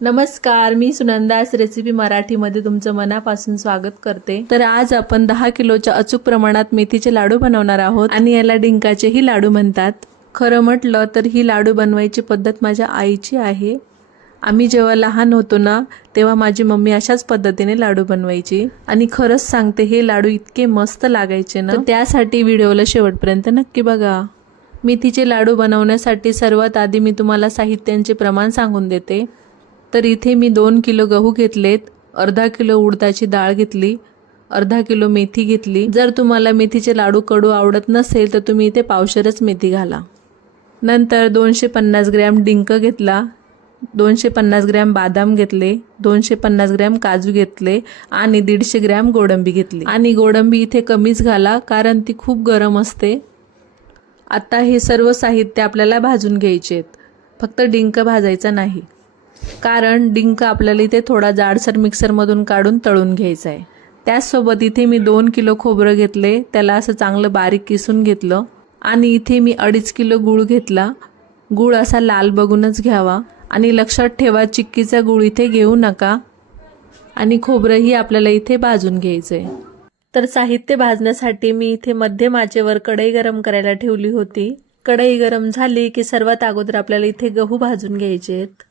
नमस्कार मी सुनंदास रेसिपी मराठीमध्ये तुमचं मनापासून स्वागत करते. तर आज आपण दहा किलोच्या अचूक प्रमाणात मेथीचे लाडू बनवणार आहोत आणि याला डिंकाचेही लाडू म्हणतात. खरं म्हटलं तर ही लाडू बनवायची पद्धत माझ्या आईची आहे. आम्ही जेव्हा लहान होतो ना तेव्हा माझी मम्मी अशाच पद्धतीने लाडू बनवायची. आणि खरंच सांगते हे लाडू इतके मस्त लागायचे ना. त्यासाठी व्हिडिओला शेवटपर्यंत नक्की बघा. मेथीचे लाडू बनवण्यासाठी सर्वात आधी मी तुम्हाला साहित्यांचे प्रमाण सांगून देते. तर इथे मी दोन किलो गहू घेतलेत अर्धा किलो उडदाची डाळ घेतली अर्धा किलो मेथी घेतली. जर तुम्हाला मेथीचे लाडू कडू आवडत नसेल तर तुम्ही इथे पावशरच मेथी घाला. नंतर दोनशे पन्नास ग्रॅम डिंक घेतला दोनशे पन्नास ग्रॅम बादाम घेतले दोनशे पन्नास ग्रॅम काजू घेतले आणि दीडशे ग्रॅम गोडंबी घेतली. आणि गोडंबी इथे कमीच घाला कारण ती खूप गरम असते. आत्ता हे सर्व साहित्य आपल्याला भाजून घ्यायचे आहेत. फक्त डिंक भाजायचा नाही. कारण डिंक आपल्याला इथे थोडा जाडसर मिक्सरमधून काढून तळून घ्यायचा आहे त्याचसोबत इथे मी दोन किलो खोबरं घेतले त्याला असं चांगलं बारीक किसून घेतलं आणि इथे मी अडीच किलो गूळ घेतला. गूळ असा लाल बघूनच घ्यावा आणि लक्षात ठेवा चिक्कीचा गूळ इथे घेऊ नका आणि खोबरंही आपल्याला इथे भाजून घ्यायचं आहे तर साहित्य भाजण्यासाठी मी इथे मध्यम आचेवर कढई गरम करायला ठेवली होती. कढई गरम झाली की सर्वात अगोदर आपल्याला इथे गहू भाजून घ्यायचे आहेत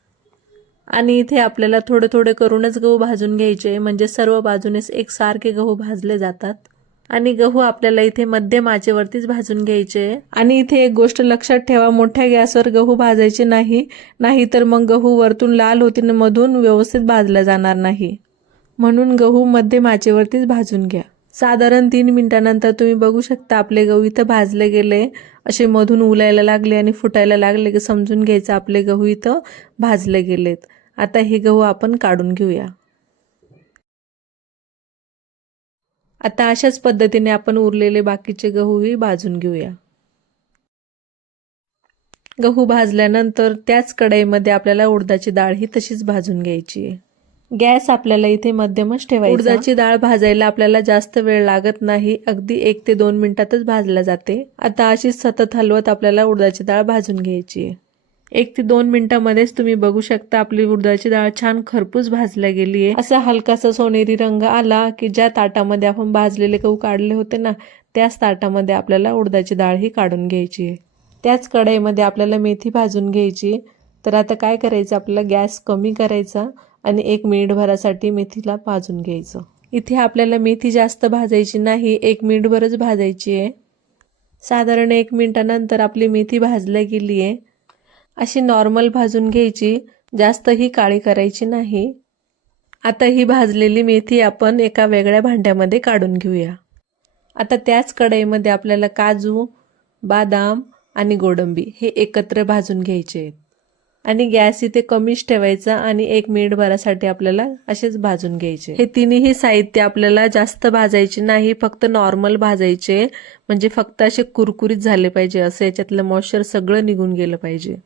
आणि इथे आपल्याला थोडे थोडे करूनच गहू भाजून घ्यायचे. म्हणजे सर्व बाजूनेच एकसारखे गहू भाजले जातात. आणि गहू आपल्याला इथे मध्यम आचेवरतीच भाजून घ्यायचे. आणि इथे एक गोष्ट लक्षात ठेवा मोठ्या गॅसवर गहू भाजायचे नाही. नाहीतर मग गहू वरतून लाल होतीन मधून व्यवस्थित भाजला जाणार नाही. म्हणून गहू मध्यम आचेवरतीच भाजून घ्या. साधारण तीन मिनिटानंतर तुम्ही बघू शकता आपले गहू इथं भाजले गेले. असे मधून उलायला लागले आणि फुटायला लागले की समजून घ्यायचं आपले गहू इथं भाजले गेलेत. आता हे गहू आपण काढून घेऊया. आता अशाच पद्धतीने आपण उरलेले बाकीचे गहूही भाजून घेऊया. गहू भाजल्यानंतर त्याच कढईमध्ये आपल्याला उडदाची डाळ ही तशीच भाजून घ्यायची आहे. गॅस आपल्याला इथे मध्यमच ठेवायचा. उडदाची डाळ भाजायला आपल्याला जास्त वेळ लागत नाही. अगदी एक ते दोन मिनिटातच भाजला जाते. आता अशीच सतत हलवत आपल्याला उडदाची डाळ भाजून घ्यायची आहे. एक ते दोन मिनिटांमध्येच तुम्ही बघू शकता आपली उडदाची डाळ छान खरपूस भाजल्या गेली आहे असा हलकासा सोनेरी रंग आला की ज्या ताटामध्ये आपण भाजलेले गहू काढले होते ना त्याच ताटामध्ये आपल्याला उडदाची डाळ ही काढून घ्यायची आहे. त्याच कढईमध्ये आपल्याला मेथी भाजून घ्यायची तर आता काय करायचं? आपल्याला गॅस कमी करायचा आणि एक मिनिटभरासाठी मेथीला भाजून घ्यायचं. इथे आपल्याला मेथी जास्त भाजायची नाही एक मिनिटभरच भाजायची आहे. साधारण एक मिनिटानंतर आपली मेथी भाजल्या गेली आहे अशी नॉर्मल भाजून घ्यायची जास्त ही काळी करायची नाही. आता ही भाजलेली मेथी आपण एका वेगळ्या भांड्यामध्ये काढून घेऊया. आता त्याच कढईमध्ये आपल्याला काजू बादाम आणि गोडंबी हे एकत्र भाजून घ्यायचे आहेत. आणि गॅस इथे कमीच ठेवायचा आणि एक मिनिटभरासाठी आपल्याला असेच भाजून घ्यायचे. हे तिन्ही साहित्य आपल्याला जास्त भाजायचे नाही फक्त नॉर्मल भाजायचे. म्हणजे फक्त असे कुरकुरीत झाले पाहिजे असं याच्यातलं मॉइश्चर सगळं निघून गेलं पाहिजे.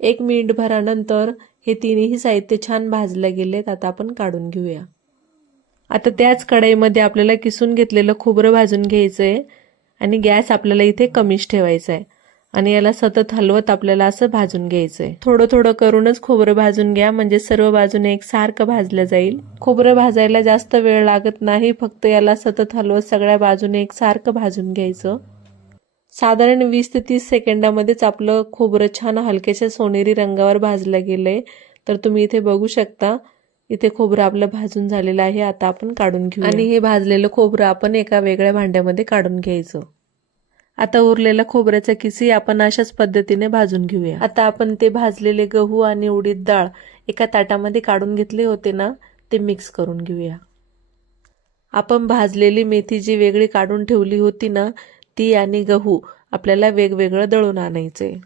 एक मिनिटभरानंतर हे तिन्ही साहित्य छान भाजले गेलेत आता आपण काढून घेऊया. आता त्याच कढईमध्ये आपल्याला किसून घेतलेलं खोबरं भाजून घ्यायचं आहे आणि गॅस आपल्याला इथे कमीच ठेवायचा आहे आणि याला सतत हलवत आपल्याला असं भाजून घ्यायचं आहे थोडं थोडं करूनच खोबरं भाजून घ्या म्हणजे सर्व बाजूने एक सारखं भाजलं जाईल. खोबरं भाजायला जास्त वेळ लागत नाही फक्त याला सतत हलवत सगळ्या बाजूने एक सारखं भाजून घ्यायचं. साधारण वीस ते तीस सेकंदामध्येच आपलं खोबरं छान हलक्याच्या सोनेरी रंगावर भाजलं गेलंय. तर तुम्ही इथे बघू शकता इथे खोबरं आपलं भाजून झालेलं आहे. आता आपण काढून घेऊ आणि हे भाजलेलं खोबरं आपण एका वेगळ्या भांड्यामध्ये काढून घ्यायचं. आता उरलेल्या खोबऱ्याचा किसी आपण अशाच पद्धतीने भाजून घेऊया. आता आपण ते भाजलेले गहू आणि उडीद डाळ एका ताटामध्ये काढून घेतले होते ना ते मिक्स करून घेऊया. आपण भाजलेली मेथी जी वेगळी काढून ठेवली होती ना ती आणि गहू आपल्याला वेगवेगळं दळून आणायचे.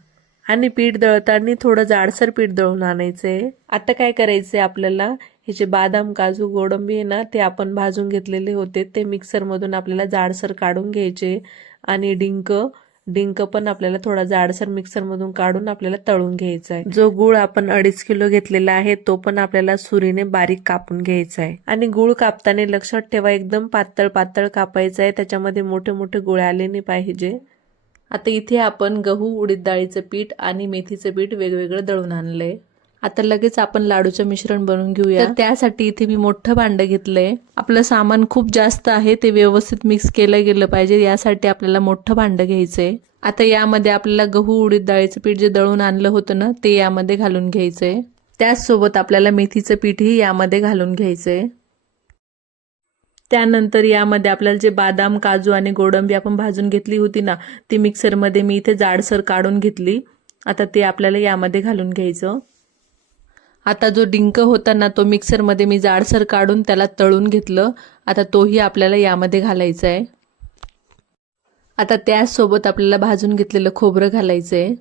आणि पीठ दळताना थोडं जाडसर पीठ दळून आणायचे. आता काय करायचे आपल्याला? हे जे बादाम काजू गोडंबी आहे ना ते आपण भाजून घेतलेले होते. ते मिक्सरमधून आपल्याला जाडसर काढून घ्यायचे. आणि डिंक डिंक पण आपल्याला थोडा जाडसर मिक्सरमधून काढून आपल्याला तळून घ्यायचा आहे जो गुळ आपण अडीच किलो घेतलेला आहे तो पण आपल्याला सुरीने बारीक कापून घ्यायचा आहे आणि गुळ कापताना लक्षात ठेवा एकदम पातळ पातळ कापायचं आहे त्याच्यामध्ये मोठे मोठे गुळ आले नाही पाहिजे. आता इथे आपण गहू उडीद डाळीचं पीठ आणि मेथीचं पीठ वेगवेगळं दळून आणलंय. आता लगेच आपण लाडूचं मिश्रण बनवून घेऊया. तर त्यासाठी इथे मी मोठं भांड घेतलंय. आपलं सामान खूप जास्त आहे ते व्यवस्थित मिक्स केलं गेलं पाहिजे. यासाठी आपल्याला मोठं भांड घ्यायचंय. आता यामध्ये आपल्याला गहू उडीद डाळीचं पीठ जे दळून आणलं होतं ना ते यामध्ये घालून घ्यायचंय. त्याचसोबत आपल्याला मेथीचं पीठही यामध्ये घालून घ्यायचंय. त्यानंतर यामध्ये आपल्याला जे बादाम काजू आणि गोडंबी आपण भाजून घेतली होती ना ती मिक्सरमध्ये मी इथे जाडसर काढून घेतली. आता ते आपल्याला यामध्ये घालून घ्यायचं. आता जो डिंक होता ना तो मिक्सरमध्ये मी जाडसर काढून त्याला तळून घेतलं. आता तोही आपल्याला यामध्ये घालायचा आहे आता त्याचसोबत आपल्याला भाजून घेतलेलं खोबरं घालायचं आहे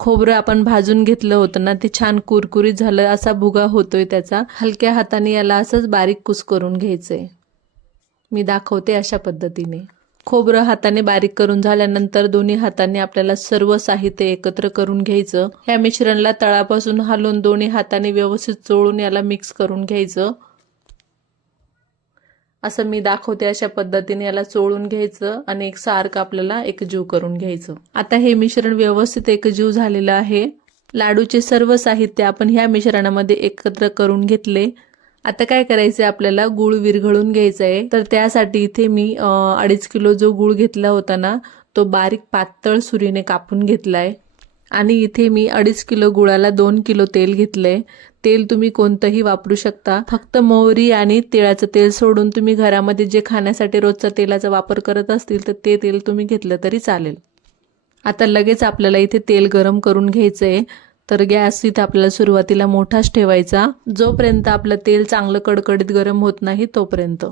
खोबरं आपण भाजून घेतलं होतं ना ते छान कुरकुरीत झालं असा भुगा होतोय त्याचा. हलक्या हाताने याला असंच बारीक कुस करून घ्यायचं आहे मी दाखवते अशा पद्धतीने. खोबरं हाताने बारीक करून झाल्यानंतर दोन्ही हाताने आपल्याला सर्व साहित्य एकत्र करून घ्यायचं. ह्या मिश्रणला तळापासून हलवून दोन्ही हाताने व्यवस्थित चोळून याला मिक्स करून घ्यायचं. असं मी दाखवते अशा पद्धतीने याला चोळून घ्यायचं आणि एक सारखं आपल्याला एकजीव करून घ्यायचं. आता हे मिश्रण व्यवस्थित एकजीव झालेलं आहे. लाडूचे सर्व साहित्य आपण ह्या मिश्रणामध्ये एकत्र करून घेतले. आता काय करायचंय आपल्याला? गुळ विरघळून घ्यायचा आहे तर त्यासाठी इथे मी अडीच किलो जो गुळ घेतला होता ना तो बारीक पातळ सुरीने कापून घेतलाय. आणि इथे मी अडीच किलो गुळाला दोन किलो तेल घेतलंय. तेल तुम्ही कोणतंही वापरू शकता. फक्त मोहरी आणि तिळाचं तेल सोडून तुम्ही घरामध्ये जे खाण्यासाठी रोजचा तेलाचा वापर करत असतील तर ते तेल तुम्ही घेतलं तरी चालेल. आता लगेच आपल्याला इथे तेल गरम करून घ्यायचं आहे तर गॅस इथं आपल्याला सुरुवातीला मोठाच ठेवायचा. जोपर्यंत आपलं तेल चांगलं कडकडीत गरम होत नाही तोपर्यंत.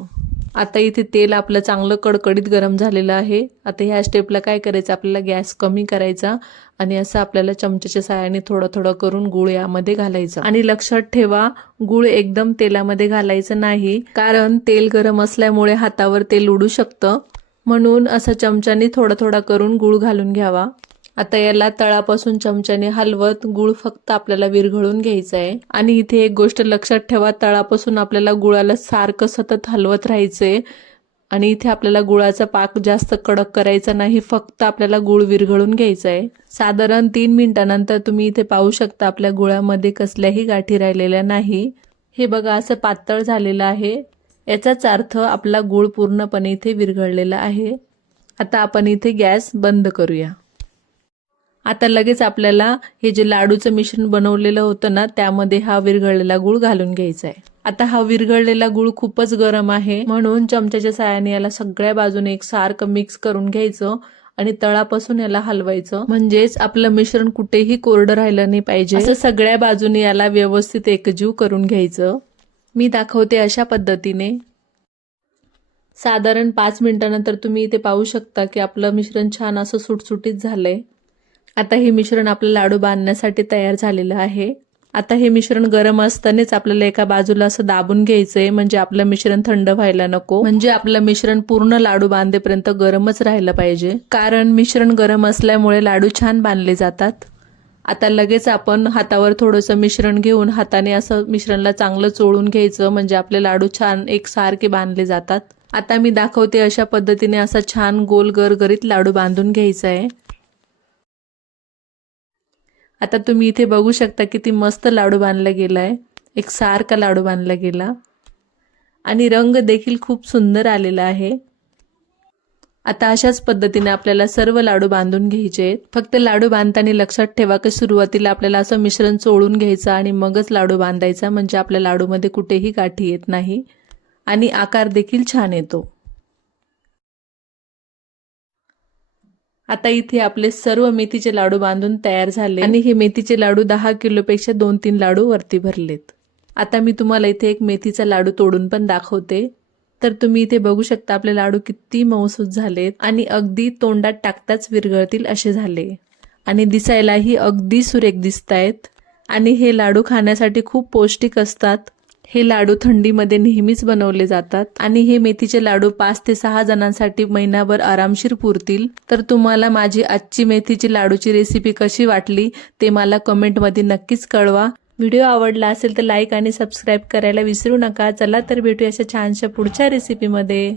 आता इथे तेल आपलं चांगलं कडकडीत गरम झालेलं आहे. आता ह्या स्टेपला काय करायचं? आपल्याला गॅस कमी करायचा आणि असं आपल्याला चमच्याच्या साहाय्याने थोडं थोडं करून गुळ यामध्ये घालायचं. आणि लक्षात ठेवा गुळ एकदम तेलामध्ये घालायचं नाही कारण तेल गरम असल्यामुळे हातावर तेल उडू शकतं. म्हणून असं चमच्याने थोडा थोडा करून गुळ घालून घ्यावा. आता याला तळापासून चमच्याने हलवत गुळ फक्त आपल्याला विरघळून घ्यायचा आहे आणि इथे एक गोष्ट लक्षात ठेवा तळापासून आपल्याला गुळाला सारखं सतत हलवत राहायचंय. आणि इथे आपल्याला गुळाचा पाक जास्त कडक करायचा नाही फक्त आपल्याला गुळ विरघळून घ्यायचा आहे साधारण तीन मिनिटानंतर तुम्ही इथे पाहू शकता आपल्या गुळामध्ये कसल्याही गाठी राहिलेल्या नाही. हे बघा असं पातळ झालेलं आहे. याचाच अर्थ आपला गुळ पूर्णपणे इथे विरघळलेला आहे. आता आपण इथे गॅस बंद करूया. आता लगेच आपल्याला हे जे लाडूचं मिश्रण बनवलेलं होतं ना त्यामध्ये हा विरघळलेला गुळ घालून घ्यायचा आहे. आता हा विरघळलेला गुळ खूपच गरम आहे. म्हणून चमच्याच्या साहाय्याने याला सगळ्या बाजूने एक सारखं मिक्स करून घ्यायचं आणि तळापासून याला हलवायचं. म्हणजेच आपलं मिश्रण कुठेही कोरडं राहिलं नाही पाहिजे. असं सगळ्या बाजूने याला व्यवस्थित एकजीव करून घ्यायचं. मी दाखवते अशा पद्धतीने. साधारण पाच मिनिटानंतर तुम्ही इथे पाहू शकता की आपलं मिश्रण छान असं सुटसुटीत झालंय. आता हे मिश्रण आपलं लाडू बांधण्यासाठी तयार झालेलं आहे. आता हे मिश्रण गरम असतानाच आपल्याला एका बाजूला असं दाबून घ्यायचंय. म्हणजे आपलं मिश्रण थंड व्हायला नको. म्हणजे आपलं मिश्रण पूर्ण लाडू बांधेपर्यंत गरमच राहिलं पाहिजे. कारण मिश्रण गरम असल्यामुळे लाडू छान बांधले जातात. आता लगेच आपण हातावर थोडंसं मिश्रण घेऊन हाताने असं मिश्रणला चांगलं चोळून घ्यायचं. म्हणजे आपले लाडू छान एकसारखे बांधले जातात. आता मी दाखवते अशा पद्धतीने असा छान गोल गरगरीत लाडू बांधून घ्यायचा आहे आता तुम्ही इथे बघू शकता किती मस्त लाडू बांधला गेला आहे एक सारखा लाडू बांधला गेला. आणि रंग देखील खूप सुंदर आलेला आहे. आता अशाच पद्धतीने आपल्याला सर्व लाडू बांधून घ्यायचे आहेत. फक्त लाडू बांधताना लक्षात ठेवा की सुरुवातीला आपल्याला असं मिश्रण चोळून घ्यायचं आणि मगच लाडू बांधायचा म्हणजे आपल्या लाडूमध्ये कुठेही गाठी येत नाही. आणि आकार देखील छान येतो. आता इथे आपले सर्व मेथीचे लाडू बांधून तयार झाले आणि हे मेथीचे लाडू दहा किलोपेक्षा दोन तीन लाडू वरती भरलेत. आता मी तुम्हाला इथे एक मेथीचा लाडू तोडून पण दाखवते. तर तुम्ही इथे बघू शकता आपले लाडू किती मऊसूत झालेत आणि अगदी तोंडात टाकताच विरघळतील असे झाले. आणि दिसायलाही अगदी सुरेख दिसत आहेत आणि हे लाडू खाण्यासाठी खूप पौष्टिक असतात. हे लाडू थंडीमध्ये नेहमीच बनवले जातात. आणि हे मेथीचे लाडू पाच ते सहा जणांसाठी महिनाभर आरामशीर पुरतील. तर तुम्हाला माझी आजची मेथीची लाडूची रेसिपी कशी वाटली ते मला कमेंटमध्ये नक्कीच कळवा. व्हिडिओ आवडला असेल तर लाईक आणि सबस्क्राईब करायला विसरू नका. चला तर भेटू अशा छानशा पुढच्या रेसिपीमध्ये